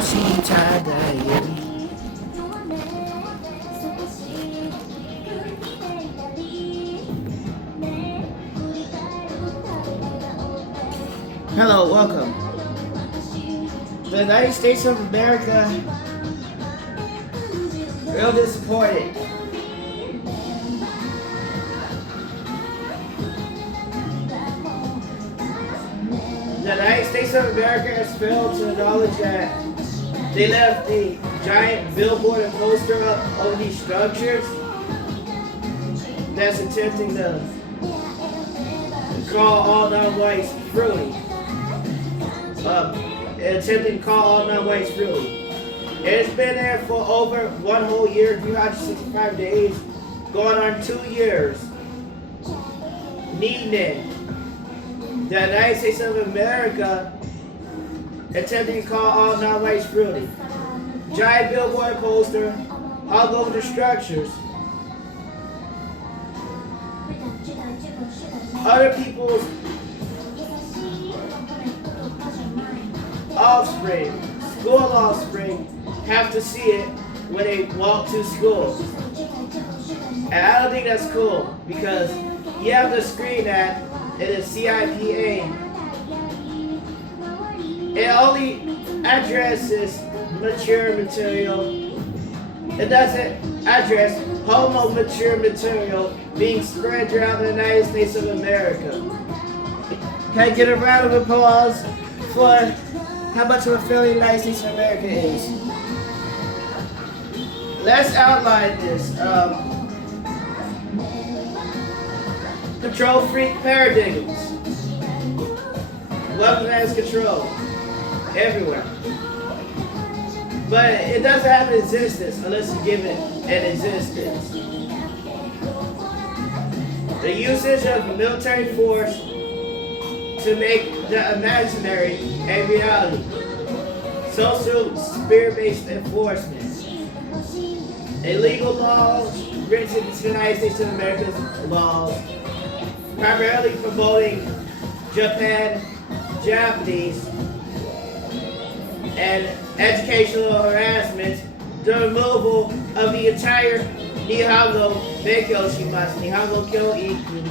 しいただより Hello, welcome. The United States of America, real disappointed. The United States of America has failed to acknowledge that they left the giant billboard and poster up over these structures that's attempting to call all non-whites fruity. Attempting to call all non-whites fruity. It's been there for over one whole year, 365 days, going on 2 years. Needing the United States of America attempting to call all non-whites fruity. Giant billboard poster all over the structures. Other people's offspring, school offspring, have to see it when they walk to school. And I don't think that's cool because you have to screen that in a CIPA. It only addresses mature material. It doesn't address homo mature material being spread throughout the United States of America. Can I get a round of applause for how much of a failure the United States of America is? Let's outline this. Control freak paradigms. Weaponized control. Everywhere. But it doesn't have an existence unless you give it an existence. The usage of military force to make the imaginary a reality. Social spirit-based enforcement. Illegal laws written into the United States of America's laws, primarily promoting Japanese, and educational harassment, the removal of the entire Nihongo Beikyo Shimasu, Nihongo Kyo Iku,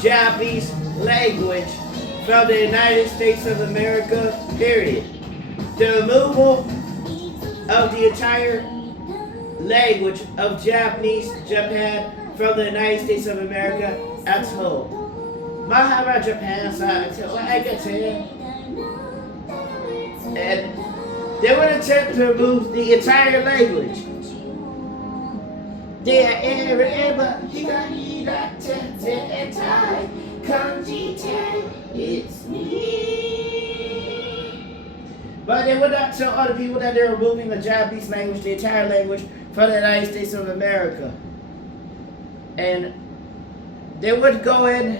Japanese language from the United States of America, period. The removal of the entire language of Japan from the United States of America as whole. Mahara Japan side until I get to it. And they would attempt to remove the entire language. It's me. But they would not tell other people that they're removing the Japanese language, the entire language, from the United States of America. And they would go in,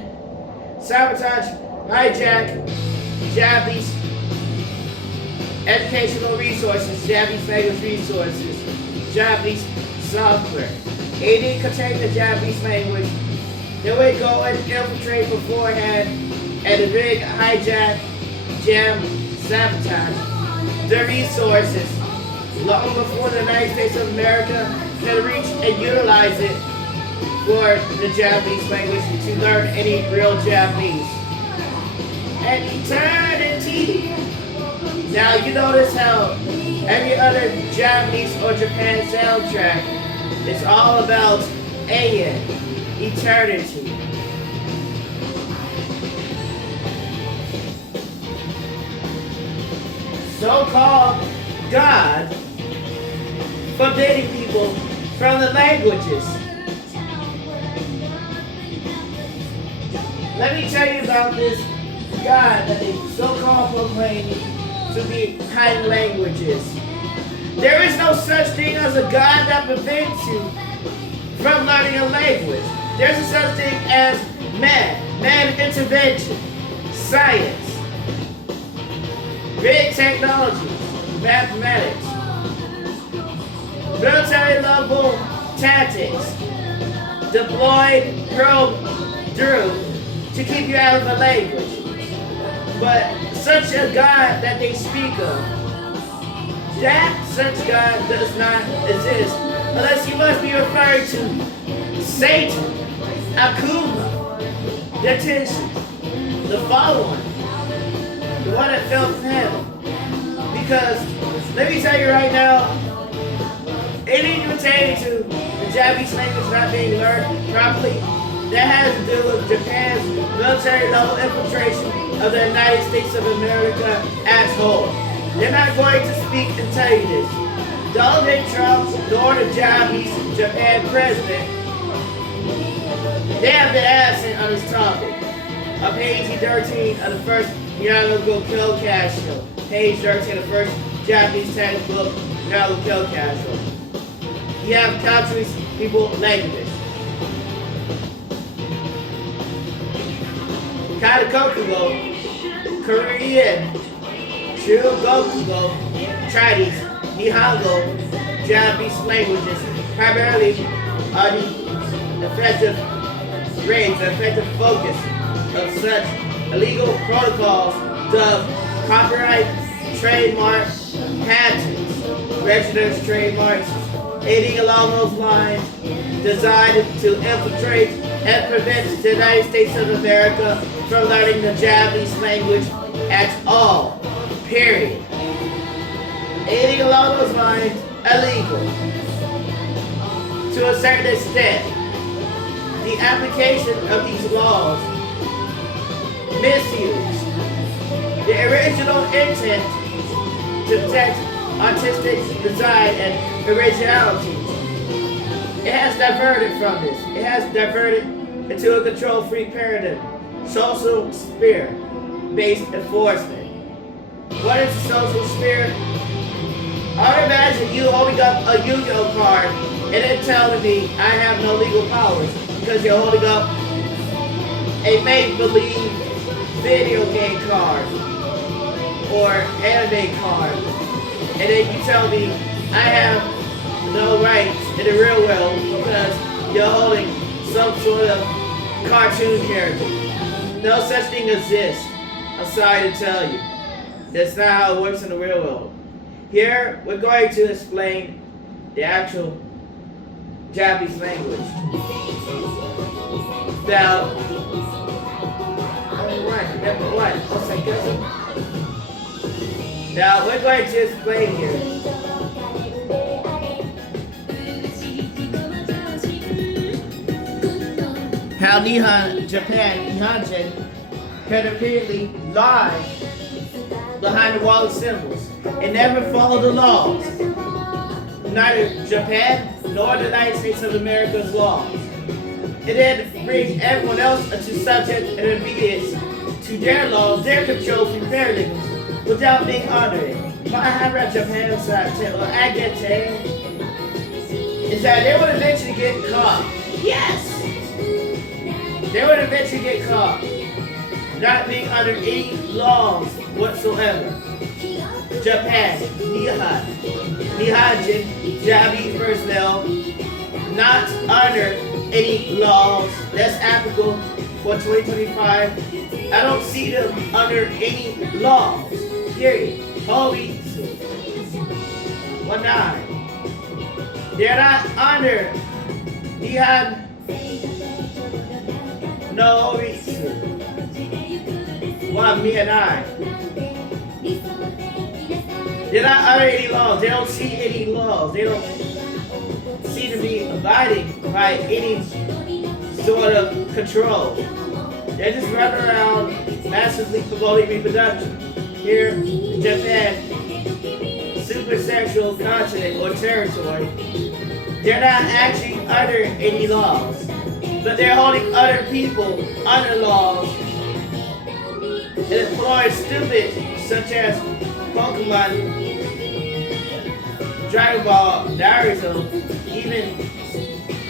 sabotage, hijack Japanese educational resources, Japanese language resources, Japanese software. They contain the Japanese language. They would go and infiltrate beforehand and rig, hijack, jam, sabotage the resources long before the United States of America can reach and utilize it for the Japanese language to learn any real Japanese. And eternity. Now you notice how every other Japanese or Japan soundtrack is all about Aeon, eternity. So-called God forbidding people from the languages. Let me tell you about this God that they so-called proclaim to be kind languages. There is no such thing as a God that prevents you from learning a language. There's a such thing as man intervention, science, big technology, mathematics, military level tactics, deployed, through to keep you out of the language. But such a God that they speak of That such God does not exist unless you must be referring to Satan, Akuma, the attention, the following, the one that fell from heaven. Because let me tell you right now, anything pertaining to the Japanese language not being learned properly, that has to do with Japan's military level infiltration of the United States of America as whole. They're not going to speak and tell you this. Donald Trump nor the Japan president, they have been absent on this topic. On page 13 of the first Yamago Kill Cash Show. Page 13 of the first Japanese textbook, Yamago Kill Cash Show. You have countries, people, languages. Katakokugo, Korean, Chugokugo, Chinese, Nihongo, Japanese languages, primarily are the effective range, the effective focus of such illegal protocols dubbed copyright, trademark, patents, registered trademarks, anything along those lines designed to infiltrate and prevent the United States of America from learning the Japanese language at all. Period. Anything along those lines, illegal. To a certain extent, the application of these laws misuse the original intent to protect artistic design and originality. It has diverted from this. It has diverted into a control-free paradigm, social sphere-based enforcement. What is a social sphere? I would imagine you holding up a Yu-Gi-Oh card and then telling me I have no legal powers because you're holding up a make-believe video game card or anime card, and then you tell me I have no rights in the real world because you're holding some sort of cartoon character. No such thing exists. I'm sorry to tell you. That's not how it works in the real world. Here, we're going to explain the actual Japanese language. Now, alright, number one, what's that cousin? Now, we're going to explain here. How Japan, Nihonjin, can repeatedly lie behind the wall of symbols and never follow the laws. Neither Japan nor the United States of America's laws. And then brings everyone else into subject and obedience to their laws, their control from paradigms, without being honored. What I have at Japan's side, or I get is that they would eventually get caught. Yes! They would eventually get caught. Not being under any laws whatsoever. Japan, Nihonjin, Japanese personnel, not under any laws that's applicable for 2025. I don't see them under any laws. Period. Holy 19. They're not under Nihon no reason. One, me and I. They're not under any laws. They don't see any laws. They don't seem to be abiding by any sort of control. They're just running around massively promoting reproduction. Here in Japan, super sexual continent or territory, they're not actually under any laws. But they're holding other people under laws and employing stupid, such as Pokemon, Dragon Ball, Naruto, even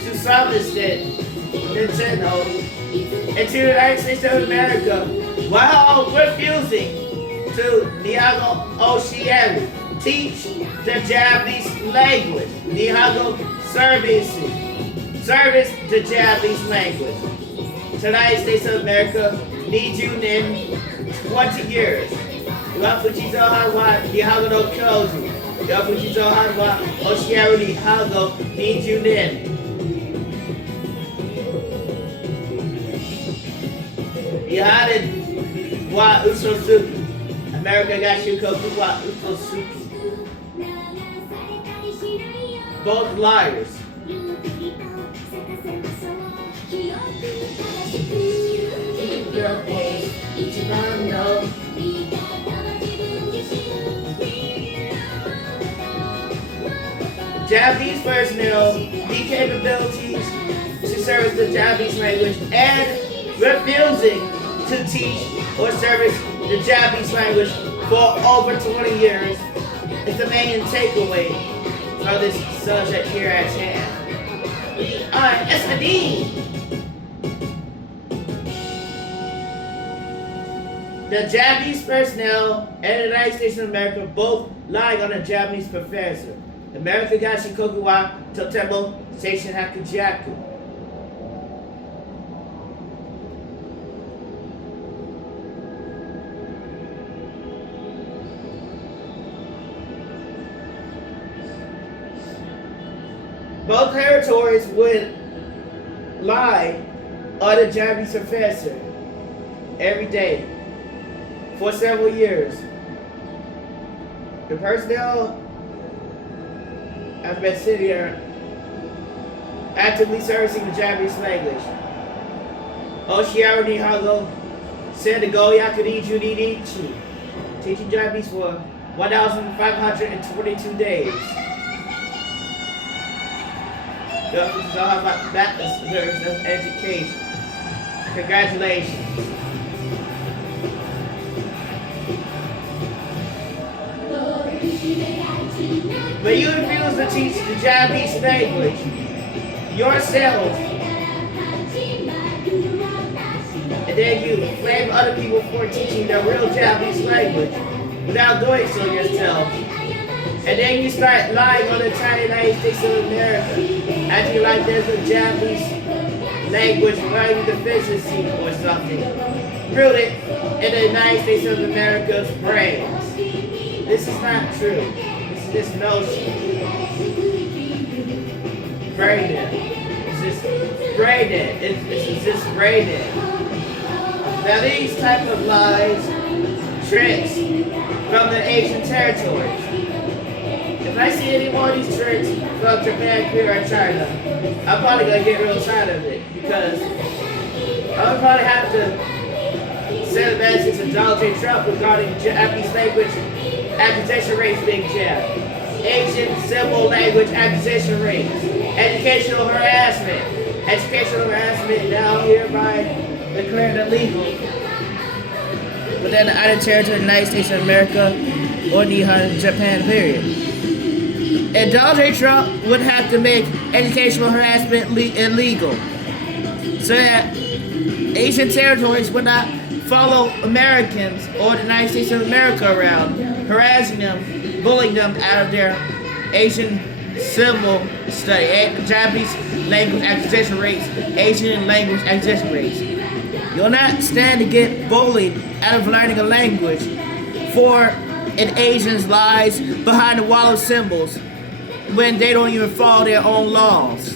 to some extent, Nintendo, and to the United States of America, while refusing to Nihongo Oshiemu, teach the Japanese language, Nihongo service the Japanese language. The United States of America needs you in 20 years. Nihongo no Kyoju. Yafujizohan wa Oshiaru ni Hago ni Junin. Ihaded wa Usosuki. America got Shukoku wa Usosuki. Both liars. Japanese personnel need capabilities to service the Japanese language and refusing to teach or service the Japanese language for over 20 years is the main takeaway from this subject here at hand. Alright, SD. The Japanese personnel and the United States of America both lying on a Japanese professor. America got Shikoku wa Totemo Seishin Hakujaku. Both territories would lie on the Japanese professor every day for several years. The personnel have been sitting here actively servicing the Japanese language. Oshiaru Nihago said to go Yakuri Junichi, teaching Japanese for 1,522 days. This is all about bachelor's of education. Congratulations. But you refuse to teach the Japanese language yourself. And then you blame other people for teaching the real Japanese language without doing so yourself. And then you start lying on the United States of America, acting like there's a Japanese language learning deficiency or something, rooted in the United States of America's brains. This is not true. This is this notion. Brain dead. It's just brain dead. It's just brain dead. Now these type of lies, tricks from the Asian territories. If I see any more of these tricks from Japan, Korea, or China, I'm probably gonna get real tired of it because I'll probably have to send a message to Donald J. Trump regarding Japanese language accusation rates being jabbed, Asian symbol language accusation rates, educational harassment now hereby declared illegal within the outer territory of the United States of America or Nihon, Japan, period. And Donald J. Trump would have to make educational harassment illegal so that Asian territories would not follow Americans or the United States of America around, harassing them, bullying them out of their Asian symbol study, Japanese language accusation rates, Asian language accusation rates. You'll not stand to get bullied out of learning a language for an Asian's lies behind the wall of symbols when they don't even follow their own laws.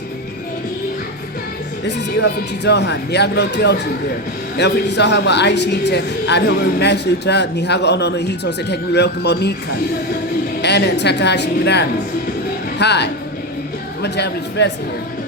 This is Irafuchi Zohan, Niagara Kyoji here. Irafuchi Zohan wa Aishite, Adhoru Masuta, Nihago Ono no Hito se Tekumi Rokumo Nika, and Takahashi Minami. Hi, I'm a Japanese professor here.